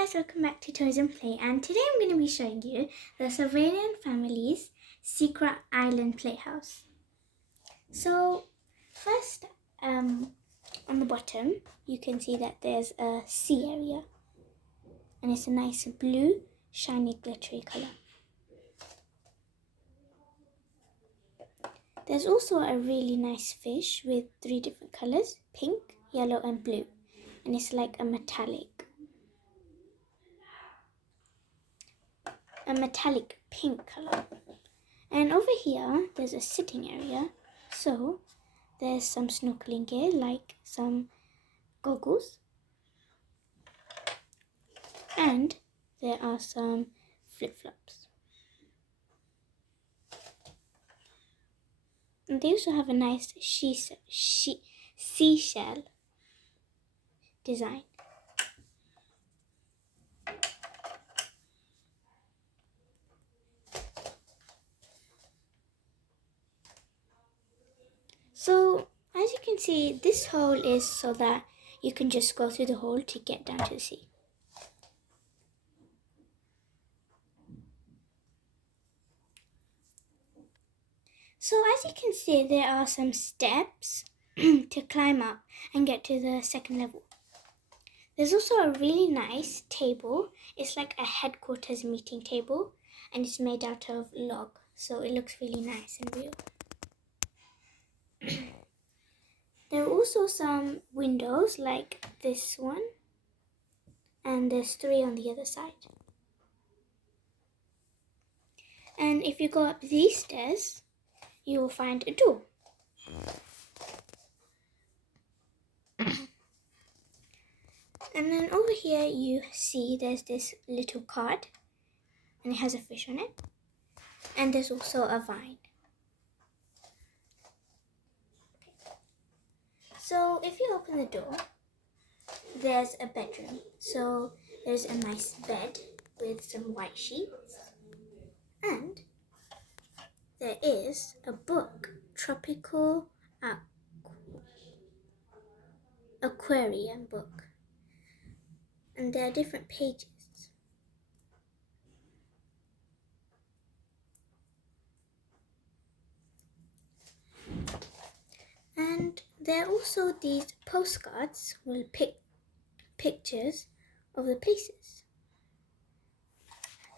guys, welcome back to Toys and Play, and today I'm going to be showing you the Sylvanian family's secret island playhouse. So first, on the bottom you can see that there's a sea area and it's a nice blue, shiny, glittery colour. There's also a really nice fish with 3 different colours, pink, yellow and blue, and it's like a metallic pink color. And over here there's a sitting area, so there's some snorkeling gear like some goggles, and there are some flip-flops. And they also have a nice seashell design. So as you can see, this hole is so that you can just go through the hole to get down to the sea. So as you can see, there are some steps to climb up and get to the second level. There's also a really nice table. It's like a headquarters meeting table and it's made out of log, so it looks really nice and real. There are also some windows like this one, and there's 3 on the other side. And if you go up these stairs, you will find a door. And then over here you see there's this little card and it has a fish on it, and there's also a vine. So if you open the door, there's a bedroom. So there's a nice bed with some white sheets, and there is a book, Tropical Aquarium book, and there are different pages. And there are also these postcards with pictures of the places.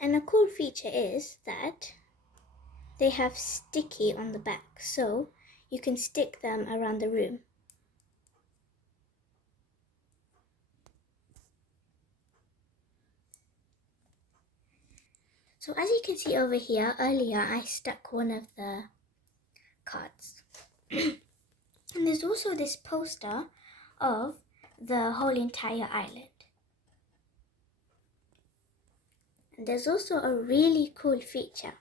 And a cool feature is that they have sticky on the back, so you can stick them around the room. So as you can see over here, earlier I stuck one of the cards. And there's also this poster of the whole entire island. And there's also a really cool feature.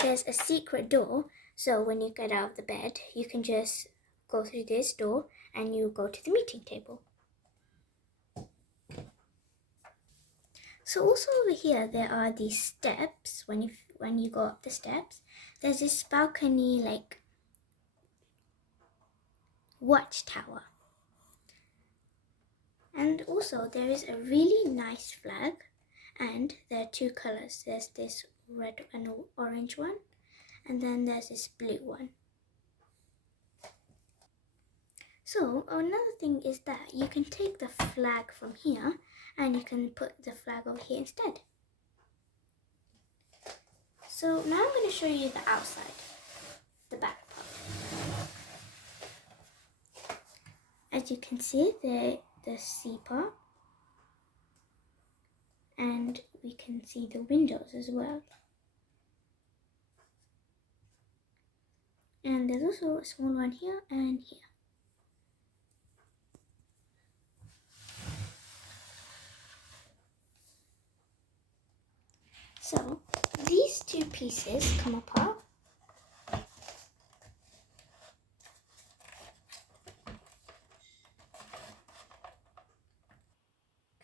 There's a secret door, so when you get out of the bed, you can just go through this door and you go to the meeting table. So also over here there are these steps. When you go up the steps, there's this balcony like watchtower. And also there is a really nice flag, and there are 2 colors. There's this red and orange one, and then there's this blue one. So another thing is that you can take the flag from here and you can put the flag over here instead. So now I'm going to show you the outside, the back part. As you can see, the sea part, and we can see the windows as well. And there's also a small one here and here. So these 2 pieces come apart.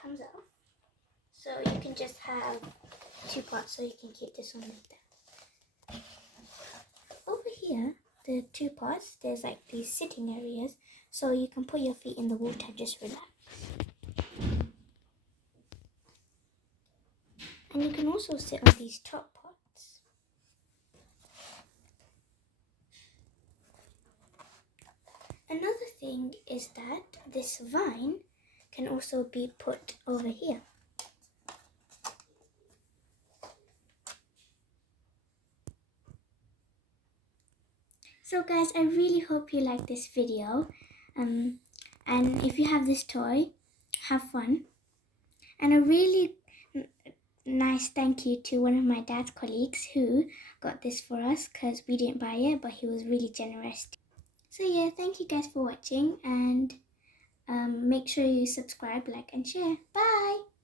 Comes off. So you can just have 2 parts, so you can keep this one like that. Over here, the 2 parts, there's like these sitting areas, so you can put your feet in the water and just relax. And you can also sit on these top pots. Another thing is that this vine can also be put over here. So guys, I really hope you like this video. And if you have this toy, have fun. And a really nice thank you to one of my dad's colleagues who got this for us, because we didn't buy it, but he was really generous. So yeah, thank you guys for watching, and make sure you subscribe, like and share. Bye!